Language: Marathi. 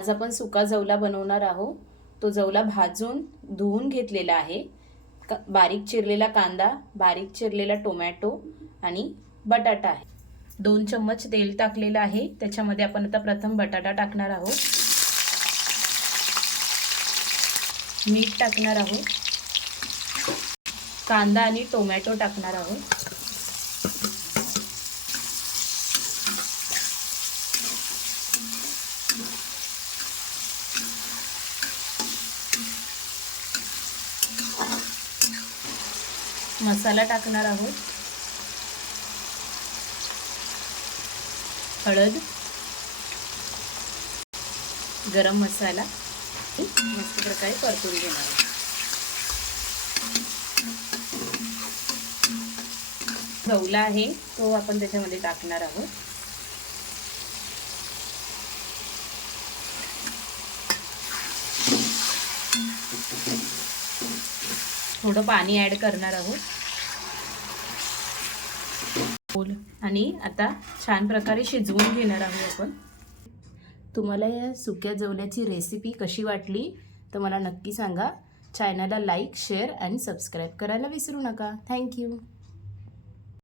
आज आपण सुका जवला बनवणार आहोत। तो जवला भाजून धुवून घेतलेला आहे। बारीक चिरलेला कांदा, बारीक चिरलेला टोमॅटो आणि बटाटा आहे। 2 चम्मच तेल टाकलेलं आहे। त्याच्यामध्ये आपण आता प्रथम बटाटा टाकणार आहोत, मीठ टाकणार आहोत, कांदा आणि टोमॅटो टाकणार आहोत, मसाला टाकणार आहोत, हळद, गरम मसाला मस्त प्रकारे परतून घेणार आहोत। जवला आहे तो आपण त्याच्यामध्ये टाकणार आहोत। थोडं पाणी ऍड करणार आहोत आणि आता छान प्रकारे शिजवून घेणार आहोत आपण। तुम्हाला या सुक्या जवल्याची रेसिपी कशी वाटली तर मला नक्की सांगा। चॅनलला लाईक, शेअर आणि सबस्क्राइब करायला विसरू नका। Thank you.